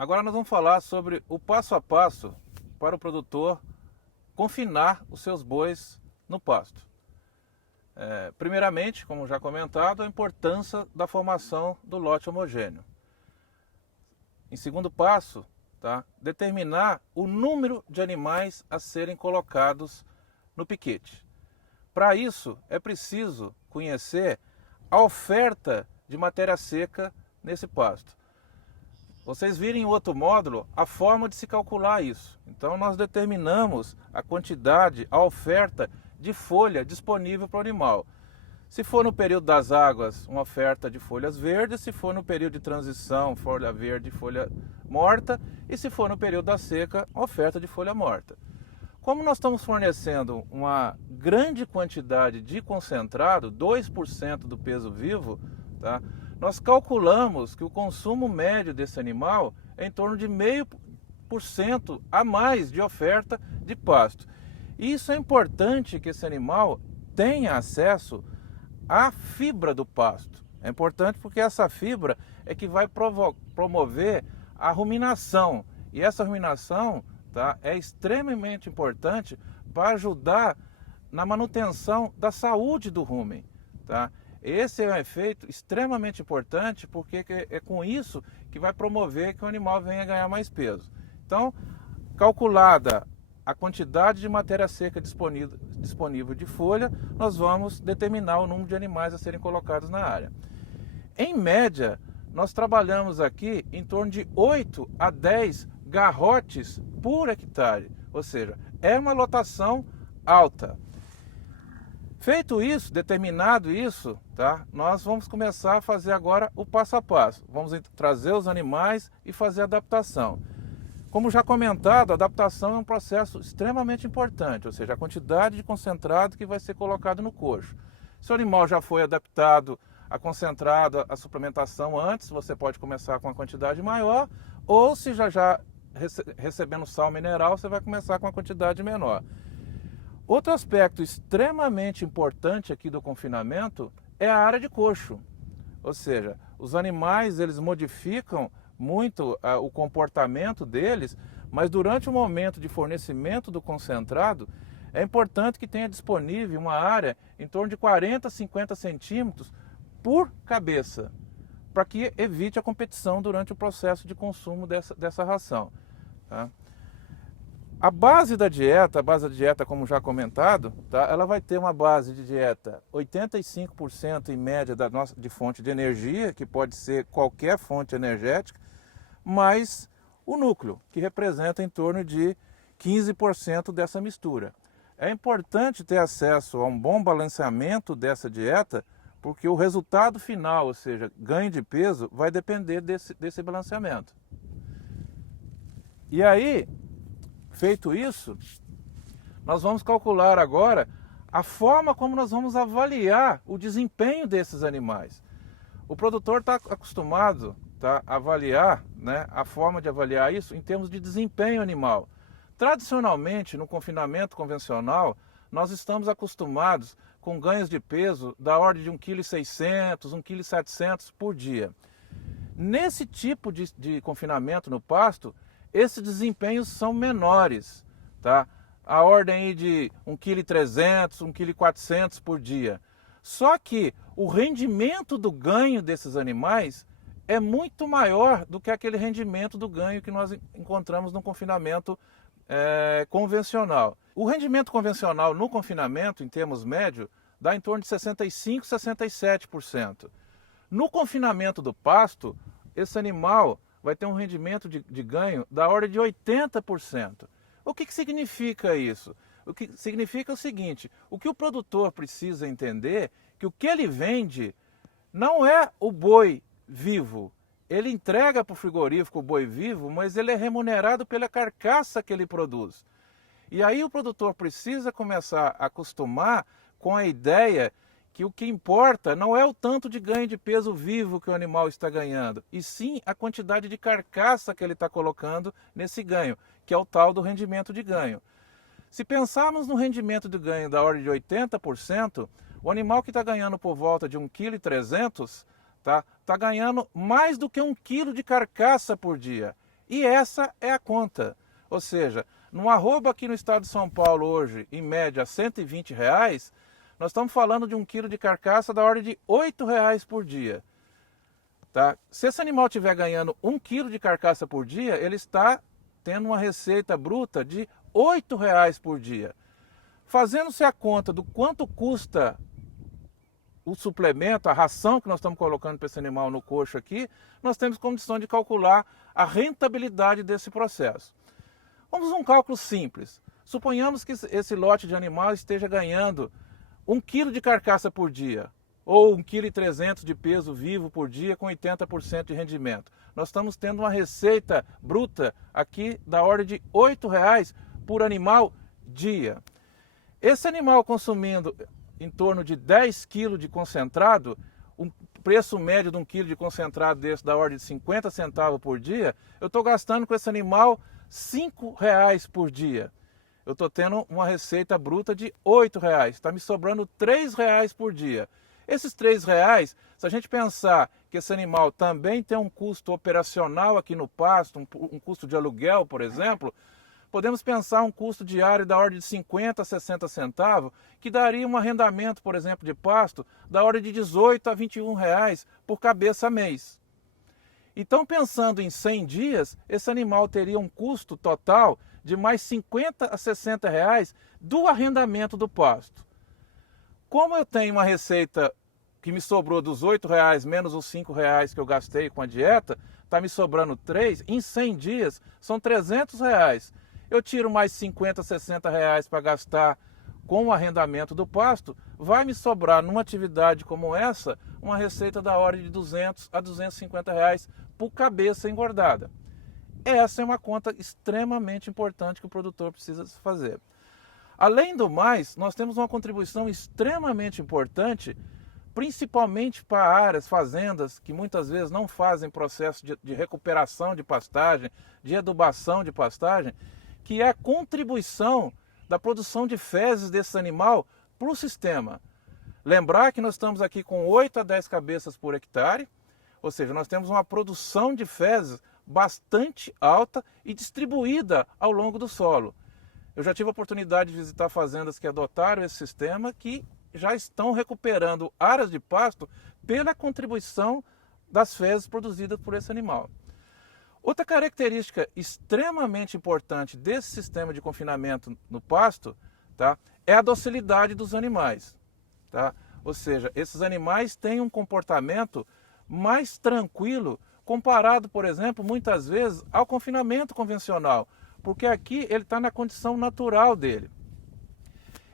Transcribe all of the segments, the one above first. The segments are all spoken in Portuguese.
Agora nós vamos falar sobre o passo a passo para o produtor confinar os seus bois no pasto. Primeiramente, como já comentado, a importância da formação do lote homogêneo. Em segundo passo, determinar o número de animais a serem colocados no piquete. Para isso, é preciso conhecer a oferta de matéria seca nesse pasto. Vocês viram em outro módulo a forma de se calcular isso. Então nós determinamos a quantidade, a oferta de folha disponível para o animal. Se for no período das águas, uma oferta de folhas verdes; se for no período de transição, folha verde e folha morta; e se for no período da seca, oferta de folha morta. Como nós estamos fornecendo uma grande quantidade de concentrado, 2% do peso vivo, nós calculamos que o consumo médio desse animal é em torno de 0,5% a mais de oferta de pasto. E isso é importante, que esse animal tenha acesso à fibra do pasto. É importante porque essa fibra é que vai promover a ruminação. E essa ruminação é extremamente importante para ajudar na manutenção da saúde do rumen. Esse é um efeito extremamente importante, porque é com isso que vai promover que o animal venha ganhar mais peso. Então, calculada a quantidade de matéria seca disponível de folha, nós vamos determinar o número de animais a serem colocados na área. Em média, nós trabalhamos aqui em torno de 8 a 10 garrotes por hectare, ou seja, é uma lotação alta. Feito isso, determinado isso, nós vamos começar a fazer agora o passo a passo. Vamos trazer os animais e fazer a adaptação. Como já comentado, a adaptação é um processo extremamente importante, ou seja, a quantidade de concentrado que vai ser colocado no coxo. Se o animal já foi adaptado a concentrado, a suplementação antes, você pode começar com uma quantidade maior, ou se já recebendo sal mineral, você vai começar com uma quantidade menor. Outro aspecto extremamente importante aqui do confinamento é a área de coxo. Ou seja, os animais eles modificam muito o comportamento deles, mas durante o momento de fornecimento do concentrado, é importante que tenha disponível uma área em torno de 40 a 50 centímetros por cabeça, para que evite a competição durante o processo de consumo dessa ração. A base da dieta, como já comentado, ela vai ter uma base de dieta 85% em média de fonte de energia, que pode ser qualquer fonte energética, mais o núcleo, que representa em torno de 15% dessa mistura. É importante ter acesso a um bom balanceamento dessa dieta, porque o resultado final, ou seja, ganho de peso, vai depender desse balanceamento. E aí, feito isso, nós vamos calcular agora a forma como nós vamos avaliar o desempenho desses animais. O produtor está acostumado a avaliar, a forma de avaliar isso em termos de desempenho animal. Tradicionalmente, no confinamento convencional, nós estamos acostumados com ganhos de peso da ordem de 1,6 kg, 1,7 kg por dia. Nesse tipo de confinamento no pasto, esses desempenhos são menores, a ordem aí de 1,3 kg, 1,4 kg por dia. Só que o rendimento do ganho desses animais é muito maior do que aquele rendimento do ganho que nós encontramos no confinamento convencional. O rendimento convencional no confinamento, em termos médios, dá em torno de 65% a 67%. No confinamento do pasto, esse animal vai ter um rendimento de ganho da ordem de 80%. O que significa isso? O que significa o seguinte: o que o produtor precisa entender é que o que ele vende não é o boi vivo. Ele entrega para o frigorífico o boi vivo, mas ele é remunerado pela carcaça que ele produz. E aí o produtor precisa começar a acostumar com a ideia que o que importa não é o tanto de ganho de peso vivo que o animal está ganhando, e sim a quantidade de carcaça que ele está colocando nesse ganho, que é o tal do rendimento de ganho. Se pensarmos no rendimento de ganho da ordem de 80%, o animal que está ganhando por volta de 1,3 kg, está ganhando mais do que 1 kg de carcaça por dia. E essa é a conta. Ou seja, num arroba aqui no estado de São Paulo hoje, em média, R$120, nós estamos falando de um quilo de carcaça da ordem de R$8 por dia. Tá? Se esse animal estiver ganhando 1 quilo de carcaça por dia, ele está tendo uma receita bruta de R$8 por dia. Fazendo-se a conta do quanto custa o suplemento, a ração que nós estamos colocando para esse animal no coxo aqui, nós temos condição de calcular a rentabilidade desse processo. Vamos a um cálculo simples. Suponhamos que esse lote de animal esteja ganhando 1 quilo de carcaça por dia, ou 1,3 kg de peso vivo por dia com 80% de rendimento. Nós estamos tendo uma receita bruta aqui da ordem de R$8 por animal dia. Esse animal consumindo em torno de 10 kg de concentrado, um preço médio de 1 quilo de concentrado desse da ordem de 50 centavos por dia, eu estou gastando com esse animal R$5 por dia. Eu estou tendo uma receita bruta de R$8, está me sobrando R$3 por dia. Esses R$3, se a gente pensar que esse animal também tem um custo operacional aqui no pasto, um custo de aluguel, por exemplo, podemos pensar um custo diário da ordem de 50 a 60 centavos, que daria um arrendamento, por exemplo, de pasto, da ordem de 18 a 21 reais por cabeça mês. Então, pensando em 100 dias, esse animal teria um custo total de mais 50 a 60 reais do arrendamento do pasto. Como eu tenho uma receita que me sobrou dos R$8 menos os R$5 que eu gastei com a dieta, está me sobrando 3, em 100 dias são R$300. Eu tiro mais 50, 60 reais para gastar com o arrendamento do pasto, vai me sobrar numa atividade como essa uma receita da ordem de 200 a 250 reais por cabeça engordada. Essa é uma conta extremamente importante que o produtor precisa fazer. Além do mais, nós temos uma contribuição extremamente importante, principalmente para áreas, fazendas, que muitas vezes não fazem processo de recuperação de pastagem, de adubação de pastagem, que é a contribuição da produção de fezes desse animal para o sistema. Lembrar que nós estamos aqui com 8 a 10 cabeças por hectare, ou seja, nós temos uma produção de fezes bastante alta e distribuída ao longo do solo. Eu já tive a oportunidade de visitar fazendas que adotaram esse sistema, que já estão recuperando áreas de pasto pela contribuição das fezes produzidas por esse animal. Outra característica extremamente importante desse sistema de confinamento no pasto, tá, é a docilidade dos animais. Tá? Ou seja, esses animais têm um comportamento mais tranquilo comparado, por exemplo, muitas vezes ao confinamento convencional, porque aqui ele está na condição natural dele.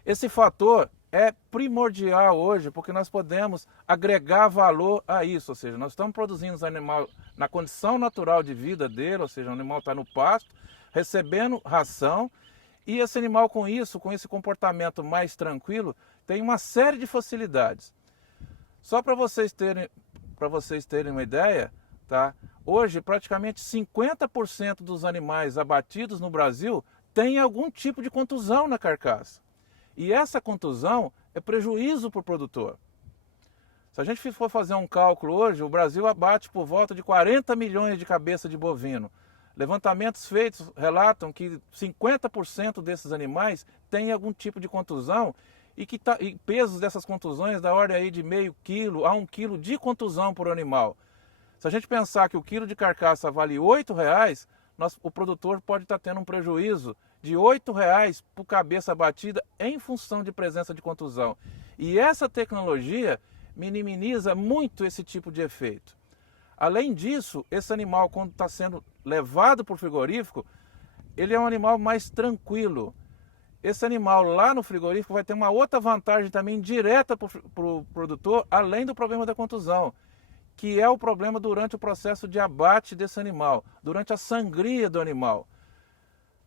Esse fator é primordial hoje, porque nós podemos agregar valor a isso, ou seja, nós estamos produzindo os animais na condição natural de vida dele, ou seja, o animal está no pasto, recebendo ração, e esse animal com isso, com esse comportamento mais tranquilo, tem uma série de facilidades. Só para vocês terem uma ideia, tá? Hoje praticamente 50% dos animais abatidos no Brasil têm algum tipo de contusão na carcaça. E essa contusão é prejuízo para o produtor. Se a gente for fazer um cálculo hoje, o Brasil abate por volta de 40 milhões de cabeças de bovino. Levantamentos feitos relatam que 50% desses animais têm algum tipo de contusão e pesos dessas contusões da ordem aí de meio quilo a 1 quilo de contusão por animal. Se a gente pensar que o quilo de carcaça vale R$8, o produtor pode estar tendo um prejuízo de R$8 por cabeça abatida em função de presença de contusão. E essa tecnologia minimiza muito esse tipo de efeito. Além disso, esse animal, quando está sendo levado para o frigorífico, ele é um animal mais tranquilo. Esse animal lá no frigorífico vai ter uma outra vantagem também direta para o produtor, além do problema da contusão, que é o problema durante o processo de abate desse animal, durante a sangria do animal.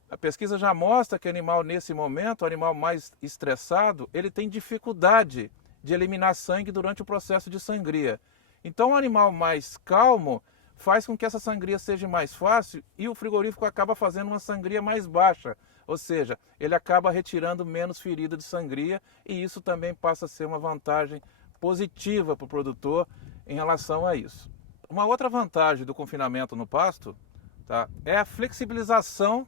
A pesquisa já mostra que o animal, nesse momento, o animal mais estressado, ele tem dificuldade de eliminar sangue durante o processo de sangria. Então, o animal mais calmo faz com que essa sangria seja mais fácil e o frigorífico acaba fazendo uma sangria mais baixa. Ou seja, ele acaba retirando menos ferida de sangria e isso também passa a ser uma vantagem positiva para o produtor em relação a isso. Uma outra vantagem do confinamento no pasto tá? É a flexibilização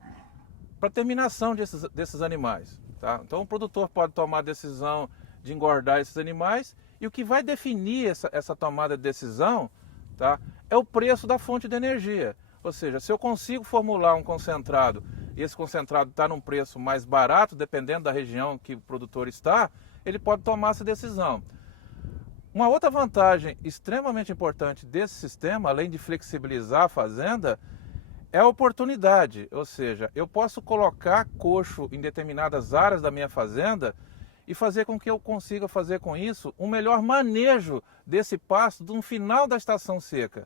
para a terminação desses animais. Tá? Então o produtor pode tomar a decisão de engordar esses animais e o que vai definir essa tomada de decisão, tá, é o preço da fonte de energia. Ou seja, se eu consigo formular um concentrado e esse concentrado está num preço mais barato, dependendo da região que o produtor está, ele pode tomar essa decisão. Uma outra vantagem extremamente importante desse sistema, além de flexibilizar a fazenda, é a oportunidade. Ou seja, eu posso colocar coxo em determinadas áreas da minha fazenda e fazer com que eu consiga fazer com isso um melhor manejo desse pasto no final da estação seca.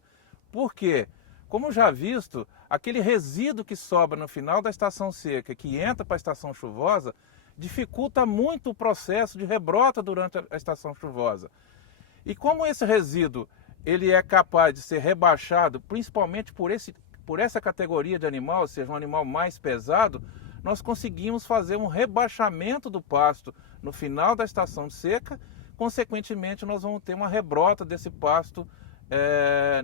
Por quê? Como já visto, aquele resíduo que sobra no final da estação seca, que entra para a estação chuvosa, dificulta muito o processo de rebrota durante a estação chuvosa. E como esse resíduo ele é capaz de ser rebaixado, principalmente por essa categoria de animal, ou seja, um animal mais pesado, nós conseguimos fazer um rebaixamento do pasto no final da estação seca, consequentemente nós vamos ter uma rebrota desse pasto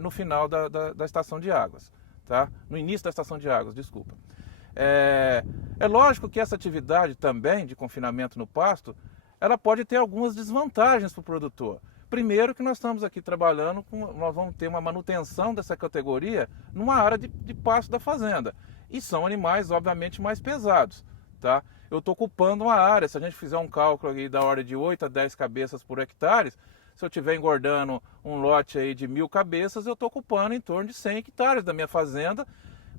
no final da estação de águas, tá? No início da estação de águas, desculpa. É lógico que essa atividade também de confinamento no pasto, ela pode ter algumas desvantagens para o produtor. Primeiro que nós estamos aqui trabalhando, nós vamos ter uma manutenção dessa categoria numa área de pasto da fazenda. E são animais, obviamente, mais pesados, tá? Eu estou ocupando uma área, se a gente fizer um cálculo aí da ordem de 8 a 10 cabeças por hectare, se eu estiver engordando um lote aí de 1.000 cabeças, eu estou ocupando em torno de 100 hectares da minha fazenda,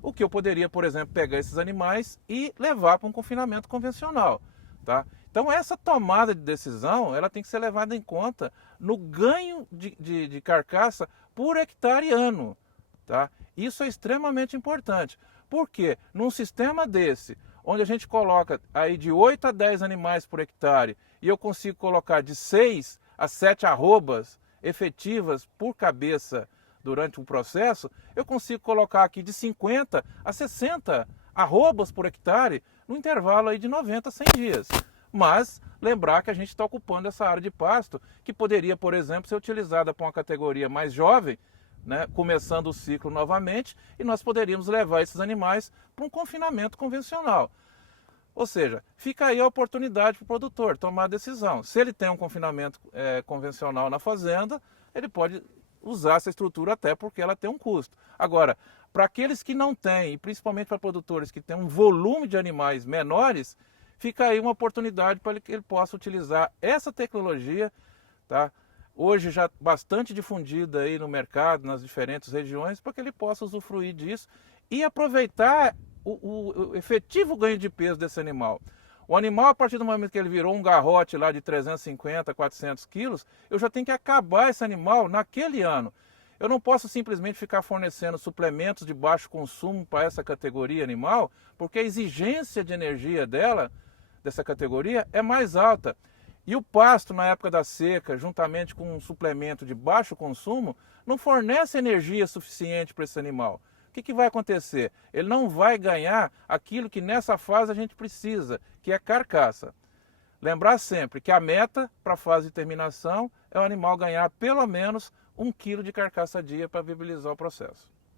o que eu poderia, por exemplo, pegar esses animais e levar para um confinamento convencional, tá? Então essa tomada de decisão, ela tem que ser levada em conta no ganho de carcaça por hectare ano, tá? Isso é extremamente importante. Por quê? Num sistema desse, onde a gente coloca aí de 8 a 10 animais por hectare e eu consigo colocar de 6 a 7 arrobas efetivas por cabeça durante um processo, eu consigo colocar aqui de 50 a 60 arrobas por hectare no intervalo aí de 90 a 100 dias. Mas lembrar que a gente está ocupando essa área de pasto que poderia, por exemplo, ser utilizada para uma categoria mais jovem, né, começando o ciclo novamente, e nós poderíamos levar esses animais para um confinamento convencional. Ou seja, fica aí a oportunidade para o produtor tomar a decisão. Se ele tem um confinamento convencional na fazenda, ele pode usar essa estrutura até porque ela tem um custo. Agora, para aqueles que não têm, e principalmente para produtores que têm um volume de animais menores, fica aí uma oportunidade para que ele possa utilizar essa tecnologia, tá? Hoje já bastante difundida aí no mercado, nas diferentes regiões, para que ele possa usufruir disso e aproveitar o efetivo ganho de peso desse animal. O animal, a partir do momento que ele virou um garrote lá de 350, 400 quilos, eu já tenho que acabar esse animal naquele ano. Eu não posso simplesmente ficar fornecendo suplementos de baixo consumo para essa categoria animal, porque a exigência de energia dessa categoria, é mais alta. E o pasto, na época da seca, juntamente com um suplemento de baixo consumo, não fornece energia suficiente para esse animal. O que vai acontecer? Ele não vai ganhar aquilo que nessa fase a gente precisa, que é carcaça. Lembrar sempre que a meta para a fase de terminação é o animal ganhar pelo menos 1 quilo de carcaça a dia para viabilizar o processo.